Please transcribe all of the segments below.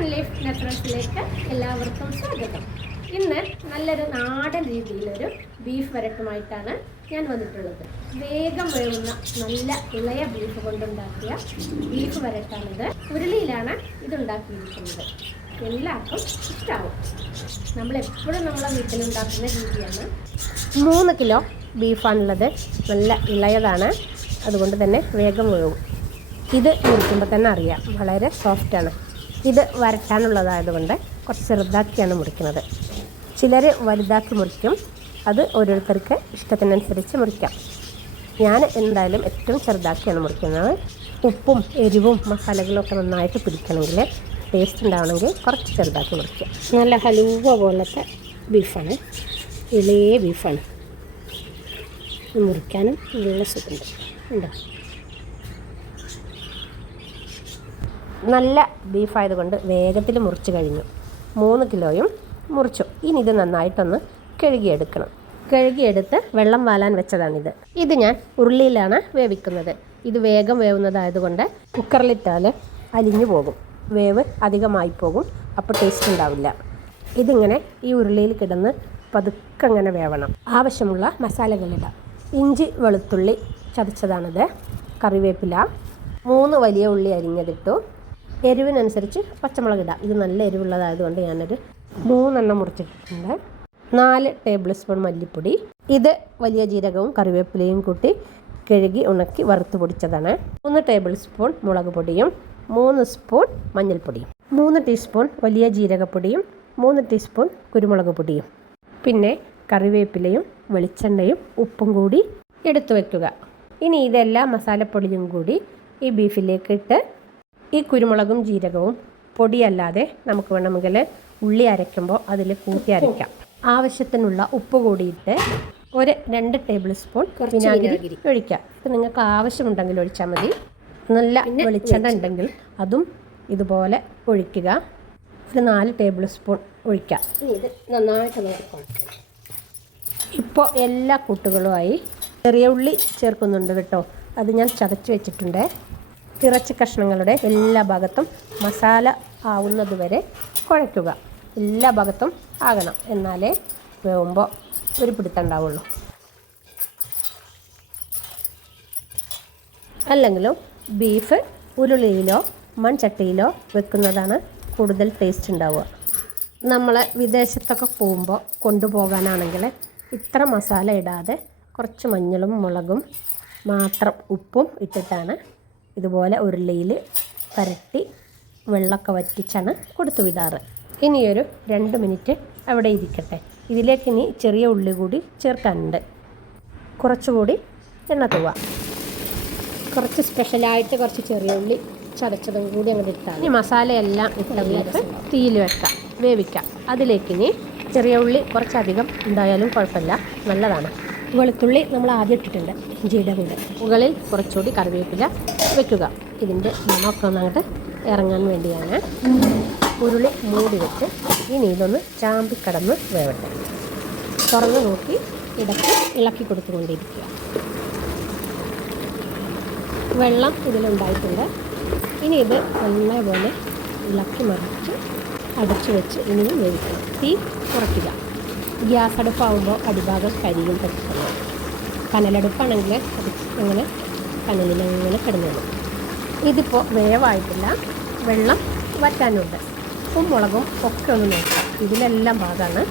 And life എല്ലാവർക്കും സ്വാഗതം. ഇന്ന് നല്ലൊരു നാടൻ രീതിയിലൊരു ബീഫ് വരട്ടുമായിട്ടാണ് ഞാൻ വന്നിട്ടുള്ളത്. വേഗം വേവുന്ന നല്ല ഇളയ ബീഫ് കൊണ്ടുണ്ടാക്കിയ ബീഫ് വരട്ടാണിത്. ഉരുളിയിലാണ് ഇതുണ്ടാക്കിയിരിക്കുന്നത്. എല്ലാവർക്കും ഇഷ്ടമാവും നമ്മളെപ്പോഴും നമ്മളെ വീട്ടിലുണ്ടാക്കുന്ന രീതിയാണ്. മൂന്ന് കിലോ ബീഫാണുള്ളത് നല്ല ഇളയതാണ്. അതുകൊണ്ട് തന്നെ വേഗം വേവും. ഇത് മുറിക്കുമ്പോൾ തന്നെ അറിയാം. വളരെ സോഫ്റ്റാണ് ഇത് വരട്ടാനുള്ളതായതുകൊണ്ട് കുറച്ച് ചെറുതാക്കിയാണ് മുറിക്കുന്നത്. ചിലർ വലുതാക്കി മുറിക്കും. അത് ഓരോരുത്തർക്ക് ഇഷ്ടത്തിനനുസരിച്ച് മുറിക്കാം. ഞാൻ എന്തായാലും ഏറ്റവും ചെറുതാക്കിയാണ് മുറിക്കുന്നത്. ഉപ്പും എരിവും മസാലകളൊക്കെ നന്നായിട്ട് പിടിക്കണമെങ്കിൽ ടേസ്റ്റ് ഉണ്ടാവണമെങ്കിൽ കുറച്ച് ചെറുതാക്കി മുറിക്കുക. നല്ല ഹലുവ പോലത്തെ ബീഫാണ്. ഇളയ ബീഫാണ്. മുറിക്കാനും നല്ല സുഖമുണ്ട്. ഉണ്ടോ? നല്ല ബീഫായതുകൊണ്ട് വേഗത്തിൽ മുറിച്ച് കഴിഞ്ഞു. മൂന്ന് കിലോയും മുറിച്ചു. ഇനി ഇത് നന്നായിട്ടൊന്ന് കഴുകിയെടുക്കണം. കഴുകിയെടുത്ത് വെള്ളം വാലാൻ വെച്ചതാണിത്. ഇത് ഞാൻ ഉരുളിയിലാണ് വേവിക്കുന്നത്. ഇത് വേഗം വേവുന്നതായതുകൊണ്ട് കുക്കറിലിട്ടാൽ അലിഞ്ഞു പോകും. വേവ് അധികമായി പോകും. അപ്പോൾ ടേസ്റ്റ് ഉണ്ടാവില്ല. ഇതിങ്ങനെ ഈ ഉരുളിയിൽ കിടന്ന് പതുക്കെ അങ്ങനെ വേവണം. ആവശ്യമുള്ള മസാലകളിടാം ഇഞ്ചി വെളുത്തുള്ളി ചതച്ചതാണിത്. കറിവേപ്പില. മൂന്ന് വലിയ ഉള്ളി അരിഞ്ഞതിട്ടു. എരിവിനനുസരിച്ച് പച്ചമുളക് ഇടാം. ഇത് നല്ല എരിവുള്ളതായതുകൊണ്ട് ഞാനൊരു മൂന്നെണ്ണം മുറിച്ചിട്ടുണ്ട്. നാല് ടേബിൾ സ്പൂൺ മല്ലിപ്പൊടി. ഇത് വലിയ ജീരകവും കറിവേപ്പിലയും കൂട്ടി കഴുകി ഉണക്കി വറുത്ത് പൊടിച്ചതാണ്. മൂന്ന് ടേബിൾ സ്പൂൺ മുളക് പൊടിയും മൂന്ന് സ്പൂൺ മഞ്ഞൾപ്പൊടിയും മൂന്ന് ടീസ്പൂൺ വലിയ ജീരകപ്പൊടിയും മൂന്ന് ടീസ്പൂൺ കുരുമുളക് പൊടിയും. പിന്നെ കറിവേപ്പിലയും വെളിച്ചെണ്ണയും ഉപ്പും കൂടി എടുത്തു വയ്ക്കുക ഇനി ഇതെല്ലാം മസാലപ്പൊടിയും കൂടി ഈ ബീഫിലേക്ക് ഇട്ട് ഈ കുരുമുളകും ജീരകവും പൊടിയല്ലാതെ നമുക്ക് വേണമെങ്കിൽ ഉള്ളി അരയ്ക്കുമ്പോൾ അതിൽ കൂട്ടി അരയ്ക്കാം. ആവശ്യത്തിനുള്ള ഉപ്പ് കൂടിയിട്ട് ഒരു രണ്ട് ടേബിൾ സ്പൂൺ വിനാഗിരി ഒഴിക്കാം. ഇപ്പം നിങ്ങൾക്ക് ആവശ്യമുണ്ടെങ്കിൽ ഒഴിച്ചാൽ മതി. നല്ല വെളിച്ചെണ്ണ. ഉണ്ടെങ്കിൽ അതും ഇതുപോലെ ഒഴിക്കുക. ഒരു നാല് ടേബിൾ സ്പൂൺ ഒഴിക്കാം. ഇത് നന്നായിട്ട് ഇപ്പോൾ എല്ലാ കൂട്ടുകളുമായി ചെറിയ ഉള്ളി ചേർക്കുന്നുണ്ട് കേട്ടോ. അത് ഞാൻ ചതച്ച് വെച്ചിട്ടുണ്ട്. ഇറച്ചി കഷ്ണങ്ങളുടെ എല്ലാ ഭാഗത്തും മസാല ആവുന്നത് വരെ കുഴയ്ക്കുക. എല്ലാ ഭാഗത്തും ആകണം. എന്നാലേ വേവുമ്പോൾ ഒരു പിടുത്തം ഉണ്ടാവുള്ളൂ. അല്ലെങ്കിലും ബീഫ് ഉരുളിയിലോ മൺചട്ടിയിലോ വെക്കുന്നതാണ് കൂടുതൽ ടേസ്റ്റ് ഉണ്ടാവുക. നമ്മൾ വിദേശത്തൊക്കെ പോകുമ്പോൾ കൊണ്ടുപോകാനാണെങ്കിൽ ഇത്ര മസാല ഇടാതെ കുറച്ച് മഞ്ഞളും മുളകും മാത്രം ഉപ്പും ഇട്ടിട്ടാണ് ഇതുപോലെ ഉരുളിയിൽ പരട്ടി വെള്ളമൊക്കെ വറ്റിച്ചാണ് കൊടുത്തു വിടാറ്. ഇനിയൊരു രണ്ട് മിനിറ്റ് അവിടെ ഇരിക്കട്ടെ. ഇതിലേക്ക് ഇനി ചെറിയ ഉള്ളി കൂടി ചേർക്കാനുണ്ട്. കുറച്ചുകൂടി എണ്ണ തൂവ. കുറച്ച് സ്പെഷ്യലായിട്ട് കുറച്ച് ചെറിയ ഉള്ളി ചതച്ചതും കൂടി അങ്ങോട്ട് ഇട്ടാൽ ഇനി മസാലയെല്ലാം ഇട്ടതിലേക്ക് തീയിൽ വെക്കാം. വേവിക്കാം. അതിലേക്ക് ഇനി ചെറിയ ഉള്ളി കുറച്ചധികം ഉണ്ടായാലും കുഴപ്പമില്ല. നല്ലതാണ്. വെളുത്തുള്ളി നമ്മൾ ആദ്യം ഇട്ടിട്ടുണ്ട്. ഇഞ്ചിയുടെ കൂടെ മുകളിൽ കുറച്ചുകൂടി കറിവേപ്പില വെക്കുക. ഇതിന്റെ മണമൊക്കെ ഒന്നങ്ങോട്ട് ഇറങ്ങാൻ വേണ്ടിയാണ്. ഉരുളി മൂടി വെച്ച് ഇനി ഇതൊന്ന് ചാമ്പിക്കടന്ന് വേവട്ടെ. തുറന്ന് നോക്കി ഇടയ്ക്ക് ഇളക്കി കൊടുത്തുകൊണ്ടിരിക്കുക. വെള്ളം ഇതിലുണ്ടായിട്ടുണ്ട്. ഇനി ഇത് നല്ലപോലെ ഇളക്കി മറിച്ച് അടച്ചു വെച്ച് ഇനിയും വേവിക്കണം. തീ കുറയ്ക്കുക. ഗ്യാസ് അടുപ്പാകുമ്പോൾ അടിഭാഗം കരിയും പറ്റുന്നത് കനലടുപ്പാണെങ്കിൽ അത് അങ്ങനെ കനലിൽ അങ്ങനെ കിടന്നോളും ഇതിപ്പോൾ വേവായിട്ടില്ല. വെള്ളം വറ്റാനുണ്ട്. ഉപ്പും മുളകും ഒക്കെ ഒന്ന് നോക്കാം. ഇതിലെല്ലാം ഭാഗമാണ്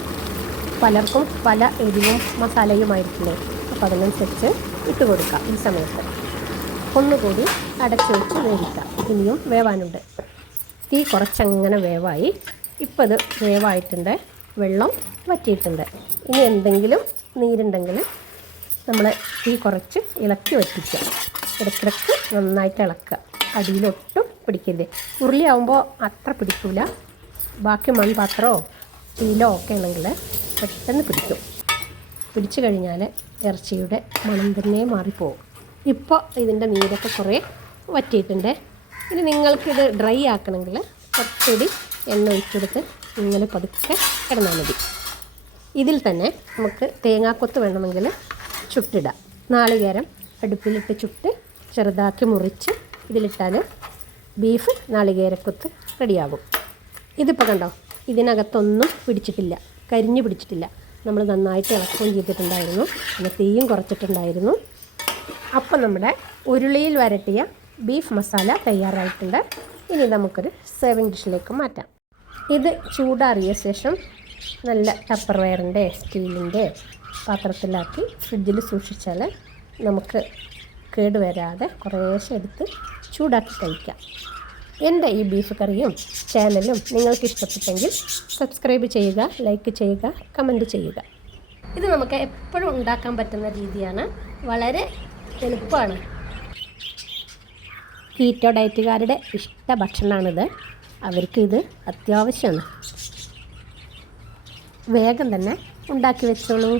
പലർക്കും പല എരിവും മസാലയുമായിരിക്കില്ലേ? അപ്പോൾ അതിനനുസരിച്ച് ഇട്ട് കൊടുക്കാം ഈ സമയത്ത്. ഒന്നുകൂടി അടച്ചു വെച്ച് വേവിക്കാം. ഇനിയും വേവാനുണ്ട്. തീ കുറച്ചങ്ങനെ വേവായി. ഇപ്പോൾ അത് വേവായിട്ടുണ്ട്. വെള്ളം വറ്റിയിട്ടുണ്ട്. ഇനി എന്തെങ്കിലും നീരുണ്ടെങ്കിൽ നമ്മൾ തീ കുറച്ച് ഇളക്കി വറ്റിക്കുക. ഇടയ്ക്കിടയ്ക്ക് നന്നായിട്ട് ഇളക്കുക. അടിയിലൊട്ടും പിടിക്കരുത്. ഉരുളിയാവുമ്പോൾ അത്ര പിടിക്കില്ല ബാക്കി മൺപാത്രമോ സ്റ്റീലോ ഒക്കെ ആണെങ്കിൽ പെട്ടെന്ന് പിടിക്കും. പിടിച്ചു കഴിഞ്ഞാൽ ഇറച്ചിയുടെ മണം തന്നെ മാറിപ്പോവും. ഇപ്പോൾ ഇതിന്റെ നീരൊക്കെ കുറേ വറ്റിയിട്ടുണ്ട്. ഇനി നിങ്ങൾക്കിത് ഡ്രൈ ആക്കണമെങ്കിൽ കുറച്ചുകൂടി എണ്ണ ഒഴിച്ചെടുത്ത് ഇങ്ങനെ പതുക്കെ കിടന്നാൽ മതി. ഇതിൽ തന്നെ നമുക്ക് തേങ്ങാക്കൊത്ത് വേണമെങ്കിൽ ചുട്ടിടാം. നാളികേരം അടുപ്പിലിട്ട് ചുട്ട് ചെറുതാക്കി മുറിച്ച് ഇതിലിട്ടാൽ ബീഫ് നാളികേരക്കൊത്ത് റെഡിയാകും. ഇതിപ്പോൾ കണ്ടോ ഇതിനകത്തൊന്നും പിടിച്ചിട്ടില്ല കരിഞ്ഞു പിടിച്ചിട്ടില്ല. നമ്മൾ നന്നായിട്ട് ഇളക്കുകയും ചെയ്തിട്ടുണ്ടായിരുന്നു. പിന്നെ തീയും കുറച്ചിട്ടുണ്ടായിരുന്നു. അപ്പം നമ്മുടെ ഉരുളിയിൽ വരട്ടിയ ബീഫ് മസാല തയ്യാറായിട്ടുണ്ട്. ഇനി നമുക്കൊരു സേവിങ് ഡിഷിലേക്ക് മാറ്റാം. ഇത് ചൂടാറിയ ശേഷം നല്ല ടപ്പർ വെയറിന്റെ സ്റ്റീലിന്റെ പാത്രത്തിലാക്കി ഫ്രിഡ്ജിൽ സൂക്ഷിച്ചാൽ നമുക്ക് കേടുവരാതെ കുറേശ്ശെ എടുത്ത് ചൂടാക്കി കഴിക്കാം. എന്റെ ഈ ബീഫ് കറിയും ചാനലും നിങ്ങൾക്ക് ഇഷ്ടപ്പെട്ടെങ്കിൽ സബ്സ്ക്രൈബ് ചെയ്യുക ലൈക്ക് ചെയ്യുക കമന്റ് ചെയ്യുക. ഇത് നമുക്ക് എപ്പോഴും ഉണ്ടാക്കാൻ പറ്റുന്ന രീതിയാണ്. വളരെ എളുപ്പമാണ്. കീറ്റോ ഡയറ്റുകാരുടെ ഇഷ്ട ഭക്ഷണമാണിത് അവർക്ക് ഇത് അത്യാവശ്യമാണ് വേഗം തന്നെ ഉണ്ടാക്കി വെച്ചോളൂ.